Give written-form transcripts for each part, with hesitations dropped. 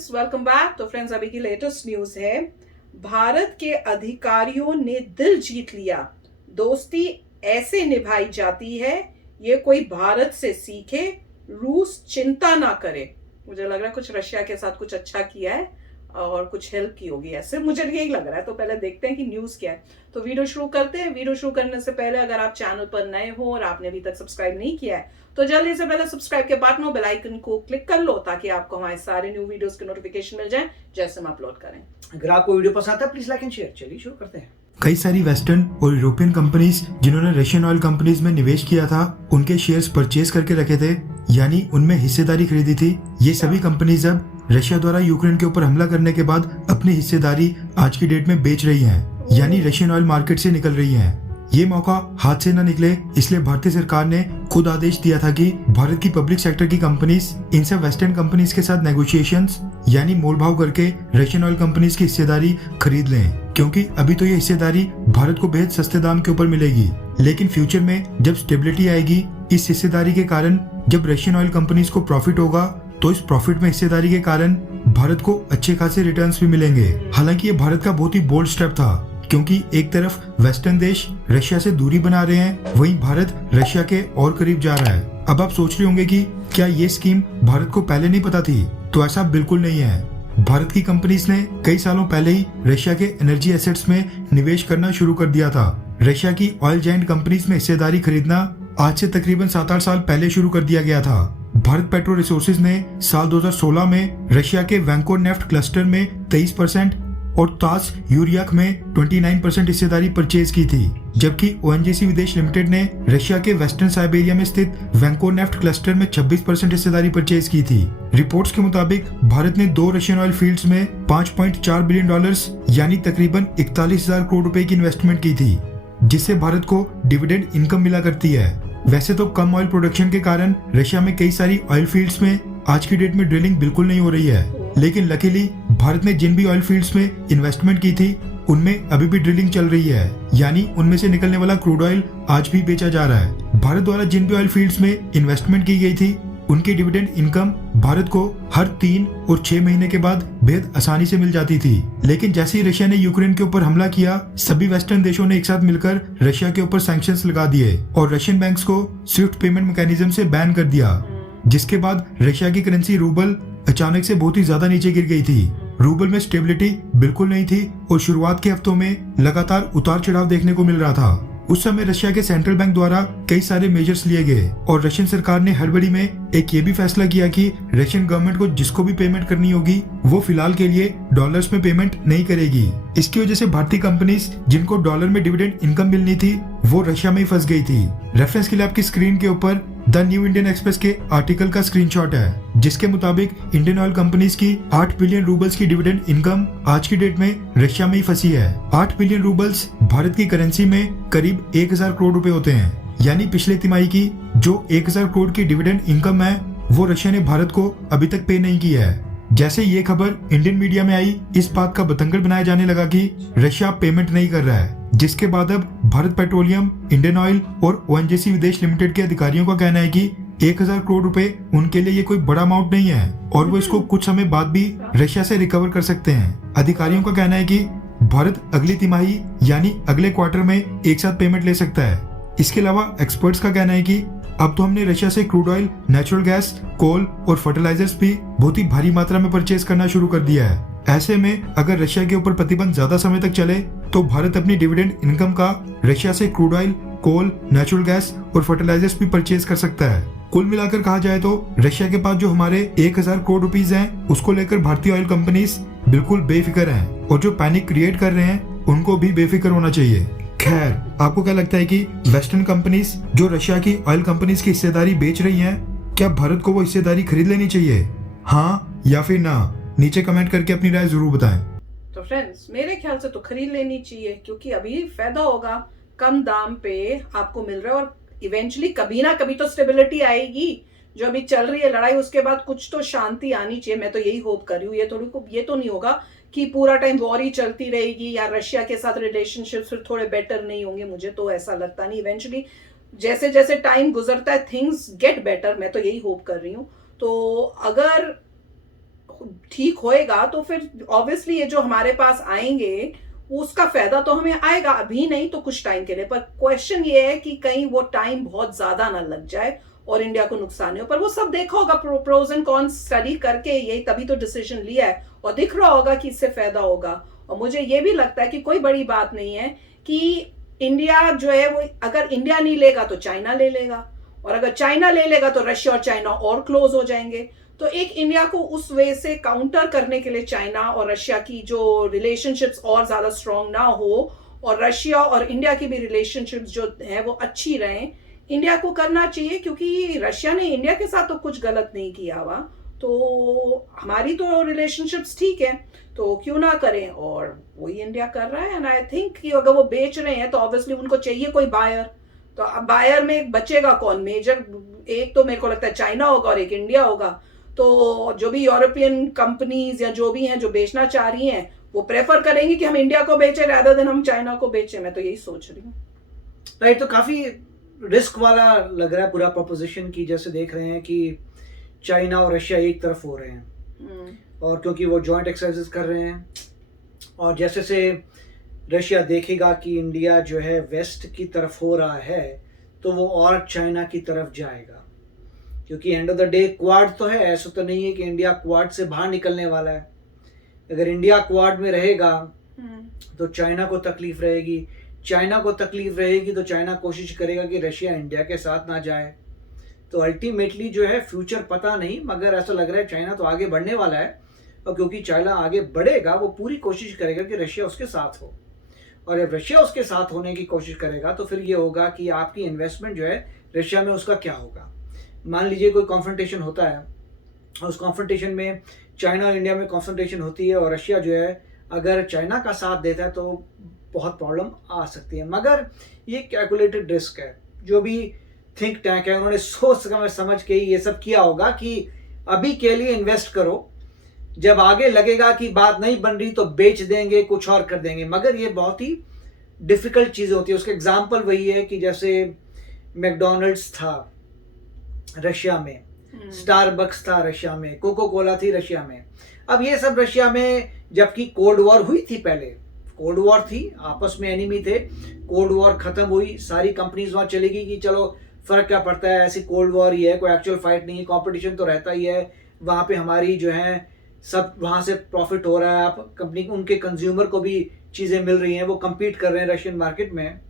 Friends, welcome back. तो friends, अभी की लेटेस्ट न्यूज है। भारत के अधिकारियों ने दिल जीत लिया। दोस्ती ऐसे निभाई जाती है, ये कोई भारत से सीखे। रूस चिंता ना करे। मुझे लग रहा है कुछ रशिया के साथ कुछ अच्छा किया है और कुछ हेल्प की होगी, ऐसे मुझे यही लग रहा है। तो पहले देखते हैं कि न्यूज क्या है। तो वीडियो शुरू करते हैं। वीडियो शुरू करने से पहले अगर आप चैनल पर नए हो और आपने अभी तक सब्सक्राइब नहीं किया है तो जल्दी से पहले सब्सक्राइब के बटन और बेल आइकन को क्लिक कर लो ताकि आपको हमारे सारे न्यू वीडियोस के नोटिफिकेशन मिल जाए जैसे हम अपलोड करें। अगर आपको वीडियो पसंद आता है प्लीज लाइक एंड शेयर। चलिए शुरू करते हैं। कई सारी वेस्टर्न और यूरोपियन कंपनीज जिन्होंने रशियन ऑयल कंपनीज में निवेश किया था, उनके शेयर्स परचेज करके रखे थे, यानी उनमें हिस्सेदारी खरीदी थी। ये सभी कंपनीज अब रशिया द्वारा यूक्रेन के ऊपर हमला करने के बाद अपनी हिस्सेदारी आज की डेट में बेच रही हैं, यानी रशियन ऑयल मार्केट से निकल रही हैं। ये मौका हाथ से न निकले, इसलिए भारतीय सरकार ने खुद आदेश दिया था कि भारत की पब्लिक सेक्टर की कंपनीज इन सब वेस्टर्न कंपनीज के साथ नेगोशिएशंस यानी मोलभाव करके रशियन ऑयल कंपनीज की हिस्सेदारी खरीद लें, क्योंकि अभी तो ये हिस्सेदारी भारत को बेहद सस्ते दाम के ऊपर मिलेगी, लेकिन फ्यूचर में जब स्टेबिलिटी आएगी इस हिस्सेदारी के कारण, जब रशियन ऑयल कंपनीज को प्रॉफिट होगा तो इस प्रॉफिट में हिस्सेदारी के कारण भारत को अच्छे खासे रिटर्न्स भी मिलेंगे। हालांकि ये भारत का बहुत ही बोल्ड स्टेप था, क्योंकि एक तरफ वेस्टर्न देश रशिया से दूरी बना रहे हैं, वहीं भारत रशिया के और करीब जा रहा है। अब आप सोच रहे होंगे कि क्या ये स्कीम भारत को पहले नहीं पता थी? तो ऐसा बिल्कुल नहीं है। भारत की कंपनीज ने कई सालों पहले ही रशिया के एनर्जी एसेट्स में निवेश करना शुरू कर दिया था। रशिया की ऑयल जायंट कंपनीज में हिस्सेदारी खरीदना आज से तकरीबन 7-8 साल पहले शुरू कर दिया गया था। भारत पेट्रो रिसोर्सेज ने साल 2016 में रशिया के वैंकोर नेफ्ट क्लस्टर में 23% और तास यूरियाक में 29% हिस्सेदारी परचेज की थी, जबकि ओएनजीसी विदेश लिमिटेड ने रशिया के वेस्टर्न साइबेरिया में स्थित वैंकोर नेफ्ट क्लस्टर में 26% हिस्सेदारी परचेज की थी। रिपोर्ट्स के मुताबिक भारत ने 2 रशियन ऑयल फील्ड्स में $5.4 बिलियन यानी तकरीबन 41,000 करोड़ रुपए की इन्वेस्टमेंट की थी, जिससे भारत को डिविडेंड इनकम मिला करती है। वैसे तो कम ऑयल प्रोडक्शन के कारण रशिया में कई सारी ऑयल फील्ड्स में आज की डेट में ड्रिलिंग बिल्कुल नहीं हो रही है, लेकिन लकीली भारत ने जिन भी ऑयल फील्ड्स में इन्वेस्टमेंट की थी उनमें अभी भी ड्रिलिंग चल रही है, यानी उनमें से निकलने वाला क्रूड ऑयल आज भी बेचा जा रहा है। भारत द्वारा जिन भी ऑयल फील्ड्स में इन्वेस्टमेंट की गई थी उनकी डिविडेंड इनकम भारत को हर 3 और 6 महीने के बाद बेहद आसानी से मिल जाती थी। लेकिन जैसे ही रशिया ने यूक्रेन के ऊपर हमला किया, सभी वेस्टर्न देशों ने एक साथ मिलकर रशिया के ऊपर सैंक्शंस लगा दिए और रशियन बैंक्स को स्विफ्ट पेमेंट मैकेनिज्म से बैन कर दिया, जिसके बाद रशिया की करेंसी रूबल अचानक से बहुत ही ज्यादा नीचे गिर गई थी। रूबल में स्टेबिलिटी बिल्कुल नहीं थी और शुरुआत के हफ्तों में लगातार उतार चढ़ाव देखने को मिल रहा था। उस समय रशिया के सेंट्रल बैंक द्वारा कई सारे मेजर्स लिए गए और रशियन सरकार ने हड़बड़ी में एक ये भी फैसला किया कि रशियन गवर्नमेंट को जिसको भी पेमेंट करनी होगी वो फिलहाल के लिए डॉलर्स में पेमेंट नहीं करेगी। इसकी वजह से भारतीय कंपनीज जिनको डॉलर में डिविडेंड इनकम मिलनी थी वो रशिया में ही फंस गई थी। रेफरेंस के लिए आपकी स्क्रीन के ऊपर द न्यू इंडियन एक्सप्रेस के आर्टिकल का स्क्रीनशॉट है, जिसके मुताबिक इंडियन ऑयल कंपनीज की 8 बिलियन रूबल्स की डिविडेंड इनकम आज की डेट में रशिया में ही फंसी है। 8 बिलियन रूबल्स भारत की करेंसी में करीब 1000 करोड़ रुपए होते हैं, यानी पिछले तिमाही की जो 1000 करोड़ की डिविडेंड इनकम है वो रशिया ने भारत को अभी तक पे नहीं की है। जैसे ये खबर इंडियन मीडिया में आई, इस बात का बतंगड़ बनाया जाने लगा कि रशिया पेमेंट नहीं कर रहा है, जिसके बाद अब भारत पेट्रोलियम, इंडियन ऑयल और ओएनजीसी विदेश लिमिटेड के अधिकारियों का कहना है कि 1000 करोड़ रुपए उनके लिए ये कोई बड़ा अमाउंट नहीं है और वो इसको कुछ समय बाद भी रशिया से रिकवर कर सकते हैं। अधिकारियों का कहना है कि भारत अगली तिमाही यानी अगले क्वार्टर में एक साथ पेमेंट ले सकता है। इसके अलावा एक्सपर्ट्स का कहना है कि अब तो हमने रशिया से क्रूड ऑयल, नेचुरल गैस, कोल और फर्टिलाइजर्स भी बहुत ही भारी मात्रा में परचेज करना शुरू कर दिया है। ऐसे में अगर रशिया के ऊपर प्रतिबंध ज्यादा समय तक चले तो भारत अपनी डिविडेंड इनकम का रशिया से क्रूड ऑयल, कोल, नेचुरल गैस और फर्टिलाइजर्स भी परचेज कर सकता है। कुल मिलाकर कहा जाए तो रशिया के पास जो हमारे 1000 करोड़ रुपीज हैं उसको लेकर भारतीय ऑयल कंपनीज बिल्कुल बेफिक्र हैं और जो पैनिक क्रिएट कर रहे हैं उनको भी बेफिक्र होना चाहिए। खैर, आपको क्या लगता है कि वेस्टर्न कंपनीज जो रशिया की ऑयल कंपनीज की हिस्सेदारी बेच रही हैं, क्या भारत को वो हिस्सेदारी खरीद लेनी चाहिए? हाँ या फिर ना? नीचे कमेंट करके अपनी राय जरूर बताएं। तो फ्रेंड्स, मेरे ख्याल से तो खरीद लेनी चाहिए, क्योंकि अभी फायदा होगा, कम दाम पे आपको मिल रहा है और इवेंचुअली कभी ना कभी तो स्टेबिलिटी आएगी। जो अभी चल रही है लड़ाई, उसके बाद कुछ तो शांति आनी चाहिए। मैं तो यही होप कर रही हूँ। ये तो नहीं होगा कि पूरा टाइम वॉर ही चलती रहेगी या रशिया के साथ रिलेशनशिप फिर थोड़े बेटर नहीं होंगे। मुझे तो ऐसा लगता नहीं। इवेंचुअली जैसे जैसे टाइम गुजरता है थिंग्स गेट बेटर। मैं तो यही होप कर रही हूँ। तो अगर ठीक होएगा तो फिर ऑब्वियसली ये जो हमारे पास आएंगे उसका फायदा तो हमें आएगा, अभी नहीं तो कुछ टाइम के लिए। पर क्वेश्चन ये है कि कहीं वो टाइम बहुत ज्यादा ना लग जाए और इंडिया को नुकसान हो। पर वो सब देखा होगा, प्रोज एंड कॉन्स स्टडी करके यही तभी तो डिसीजन लिया है और दिख रहा होगा कि इससे फायदा होगा। और मुझे ये भी लगता है कि कोई बड़ी बात नहीं है कि इंडिया जो है वो, अगर इंडिया नहीं लेगा तो चाइना ले लेगा, और अगर चाइना ले लेगा तो रशिया और चाइना और क्लोज हो जाएंगे। तो एक इंडिया को उस वे से काउंटर करने के लिए चाइना और रशिया की जो रिलेशनशिप्स और ज्यादा स्ट्रांग ना हो और रशिया और इंडिया की भी रिलेशनशिप्स जो है वो अच्छी रहें, इंडिया को करना चाहिए। क्योंकि रशिया ने इंडिया के साथ तो कुछ गलत नहीं किया हुआ, तो हमारी तो रिलेशनशिप्स ठीक है, तो क्यों ना करें। और वही इंडिया कर रहा है। एंड आई थिंक कि अगर वो बेच रहे हैं तो ऑब्वियसली उनको चाहिए कोई बायर, तो अब बायर में बचेगा कौन? मेजर एक तो मेरे को लगता है चाइना होगा और एक इंडिया होगा। तो जो भी यूरोपियन कंपनीज या जो भी हैं जो बेचना चाह रही हैं वो प्रेफर करेंगी कि हम इंडिया को बेचें रादर देन हम चाइना को बेचें। मैं तो यही सोच रही हूँ। राइट, तो काफी रिस्क वाला लग रहा है पूरा प्रोपोजिशन की, जैसे देख रहे हैं कि चाइना और रशिया एक तरफ हो रहे हैं और क्योंकि वो जॉइंट एक्सरसाइजेस कर रहे हैं, और जैसे से रशिया देखेगा कि इंडिया जो है वेस्ट की तरफ हो रहा है तो वो और चाइना की तरफ जाएगा। क्योंकि end of the day quad तो है, ऐसा तो नहीं है कि इंडिया क्वाड से बाहर निकलने वाला है। अगर इंडिया क्वाड में रहेगा तो चाइना को तकलीफ रहेगी, चाइना को तकलीफ रहेगी तो चाइना कोशिश करेगा कि रशिया इंडिया के साथ ना जाए। तो अल्टीमेटली जो है फ्यूचर पता नहीं, मगर ऐसा लग रहा है चाइना तो आगे बढ़ने वाला है, और क्योंकि चाइना आगे बढ़ेगा वो पूरी कोशिश करेगा कि रशिया उसके साथ हो, और जब रशिया उसके साथ होने की कोशिश करेगा तो फिर ये होगा कि आपकी इन्वेस्टमेंट जो है रशिया में उसका क्या होगा। मान लीजिए कोई कॉन्फ्रंटेशन होता है, उस कॉन्फ्रंटेशन में चाइना और इंडिया में कॉन्फ्रंटेशन होती है और रशिया जो है अगर चाइना का साथ देता है तो बहुत प्रॉब्लम आ सकती है। मगर ये कैलकुलेटेड रिस्क है। जो भी थिंक टैंक है उन्होंने सोच समझ के ये सब किया होगा कि अभी के लिए इन्वेस्ट करो, जब आगे लगेगा कि बात नहीं बन रही तो बेच देंगे, कुछ और कर देंगे। मगर ये बहुत ही डिफिकल्ट चीज़ होती है। उसका एग्जाम्पल वही है कि जैसे मैकडोनल्ड्स था रशिया में, स्टारबक्स था रशिया में, कोको कोला थी रशिया में। अब ये सब रशिया में, जबकि कोल्ड वॉर हुई थी, पहले कोल्ड वॉर थी, आपस में एनिमी थे, कोल्ड वॉर खत्म हुई, सारी कंपनीज वहां चली गई कि चलो फर्क क्या पड़ता है, ऐसी कोल्ड वॉर ही है, कोई एक्चुअल फाइट नहीं है, कंपटीशन तो रहता ही है, वहां पे हमारी जो है सब वहां से प्रॉफिट हो रहा है, आप कंपनी उनके कंज्यूमर को भी चीजें मिल रही हैं, वो compete कर रहे हैं रशियन मार्केट में।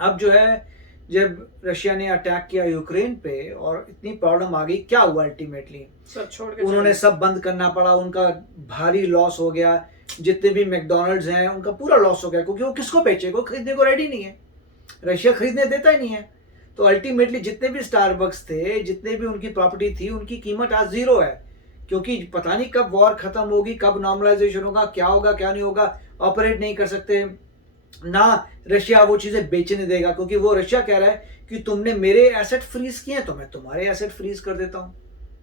अब जो है जब रशिया ने अटैक किया यूक्रेन पे और इतनी प्रॉब्लम आ गई, क्या हुआ अल्टीमेटली? सब छोड़ के उन्होंने सब बंद करना पड़ा, उनका भारी लॉस हो गया। जितने भी मैकडोनल्ड्स हैं उनका पूरा लॉस हो गया, क्योंकि वो किसको बेचे, को खरीदने को रेडी नहीं है, रशिया खरीदने देता ही नहीं है। तो अल्टीमेटली जितने भी स्टारबक्स थे, जितने भी उनकी प्रॉपर्टी थी, उनकी कीमत आज जीरो है, क्योंकि पता नहीं कब वॉर खत्म होगी, कब नॉर्मलाइजेशन होगा, क्या नहीं होगा, ऑपरेट नहीं कर सकते ना, रशिया वो चीजें बेचने देगा, क्योंकि वो रशिया कह रहा है कि तुमने मेरे एसेट फ्रीज किए हैं तो मैं तुम्हारे एसेट फ्रीज कर देता हूँ।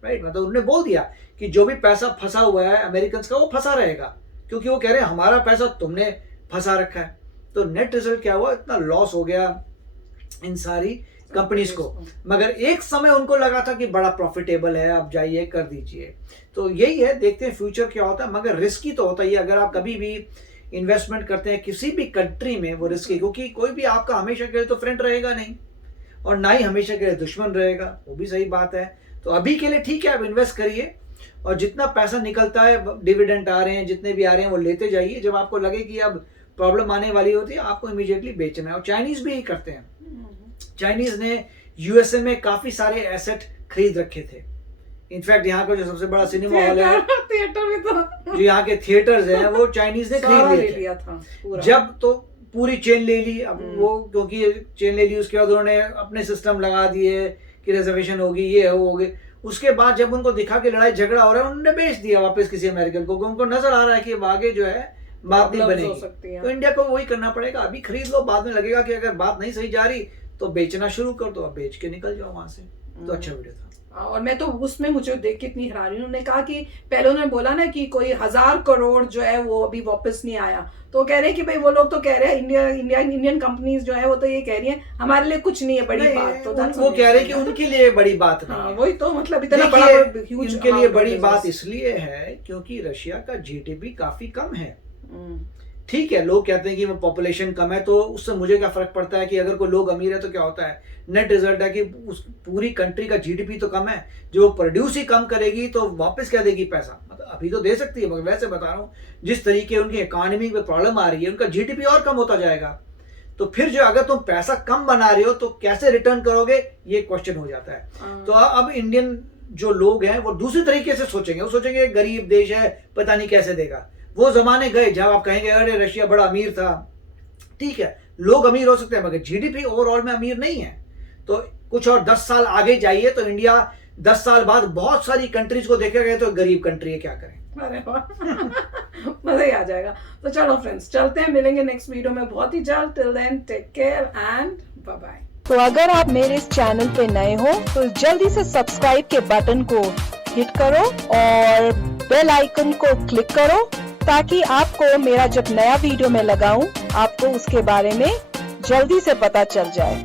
राइट, मतलब उन्होंने बोल दिया कि जो भी पैसा फंसा हुआ है अमेरिकन का वो फंसा रहेगा, क्योंकि वो कह रहे हैं हमारा पैसा तुमने फंसा रखा है। तो नेट रिजल्ट क्या हुआ, इतना लॉस हो गया इन सारी कंपनीज को। मगर एक समय उनको लगा था कि बड़ा प्रॉफिटेबल है, आप जाइए कर दीजिए। तो यही है, देखते हैं फ्यूचर क्या होता है। मगर रिस्की तो होता ही है, अगर आप कभी भी इन्वेस्टमेंट करते हैं किसी भी कंट्री में, वो रिस्की, क्योंकि कोई भी आपका हमेशा के लिए तो फ्रेंड रहेगा नहीं, और ना ही हमेशा के लिए दुश्मन रहेगा, वो भी सही बात है। तो अभी के लिए ठीक है, आप इन्वेस्ट करिए, और जितना पैसा निकलता है, डिविडेंड आ रहे हैं, जितने भी आ रहे हैं वो लेते जाइए। जब आपको लगे कि अब प्रॉब्लम आने वाली होती है, आपको इमीडिएटली बेचना है। और चाइनीज भी यही करते हैं। चाइनीज ने यूएसए में काफी सारे एसेट खरीद रखे थे। इनफैक्ट यहाँ का जो सबसे बड़ा सिनेमा हॉल है, थिएटर में तो जो यहाँ के थिएटर्स हैं, वो चाइनीज ने खरीद लिए थे। जब तो पूरी चेन ले ली, अब वो क्योंकि चेन ले ली, उसके बाद उन्होंने अपने सिस्टम लगा दिए कि रिजर्वेशन होगी, ये होगी। उसके बाद जब उनको दिखा कि लड़ाई झगड़ा हो रहा है, उन्होंने बेच दिया वापस किसी अमेरिकन को, उनको नजर आ रहा है कि आगे जो है बात नहीं बनेगी। तो इंडिया को वही करना पड़ेगा, अभी खरीद लो, बाद में लगेगा कि अगर बात नहीं सही जा रही तो बेचना शुरू कर दो, अब बेच के निकल जाओ वहां से। तो अच्छा वीडियो था। और मैं तो उसमें मुझे देख के इतनी हैरानी, उन्होंने कहा कि पहले उन्होंने बोला ना कि कोई 1000 करोड़ जो है वो अभी वापस नहीं आया, तो कह रहे हैं कि भाई वो लोग तो कह रहे हैं इंडियन कंपनीज जो है वो तो ये कह रही हैं हमारे लिए कुछ नहीं है बड़ी बात, तो वो कह रहे हैं कि उनके लिए बड़ी बात नहीं है। वही तो मतलब इतना बड़ा ह्यूज उनके लिए बड़ी बात इसलिए है क्योंकि रशिया का जीडीपी काफी कम है। ठीक है, लोग कहते हैं कि वो पॉपुलेशन कम है, तो उससे मुझे क्या फर्क पड़ता है कि अगर कोई लोग अमीर है तो क्या होता है, नेट रिजल्ट है कि उस पूरी कंट्री का जीडीपी तो कम है, जो प्रोड्यूस ही कम करेगी तो वापस क्या देगी पैसा, मतलब अभी तो दे सकती है, मगर वैसे बता रहा हूँ जिस तरीके उनकी इकोनॉमी में प्रॉब्लम आ रही है उनका जीडीपी और कम होता जाएगा, तो फिर जो अगर तुम पैसा कम बना रहे हो तो कैसे रिटर्न करोगे, ये क्वेश्चन हो जाता है। तो अब इंडियन जो लोग हैं वो दूसरी तरीके से सोचेंगे, वो सोचेंगे गरीब देश है पता नहीं कैसे देगा। वो जमाने गए जब आप कहेंगे अरे रशिया बड़ा अमीर था, ठीक है लोग अमीर हो सकते हैं मगर जीडीपी ओवरऑल में अमीर नहीं है। तो कुछ और 10 साल आगे जाइए तो इंडिया 10 साल बाद बहुत सारी कंट्रीज को देखेगा तो गरीब कंट्री है, क्या करें। अरे वाह मजा ही आ जाएगा। तो चलो फ्रेंड्स चलते हैं, मिलेंगे नेक्स्ट वीडियो में बहुत ही जल्द। Till then take care and bye bye. तो अगर आप मेरे इस चैनल पे नए हो तो जल्दी से सब्सक्राइब के बटन को हिट करो और बेल आइकन को क्लिक करो ताकि आपको मेरा जब नया वीडियो मैं लगाऊं आपको उसके बारे में जल्दी से पता चल जाए।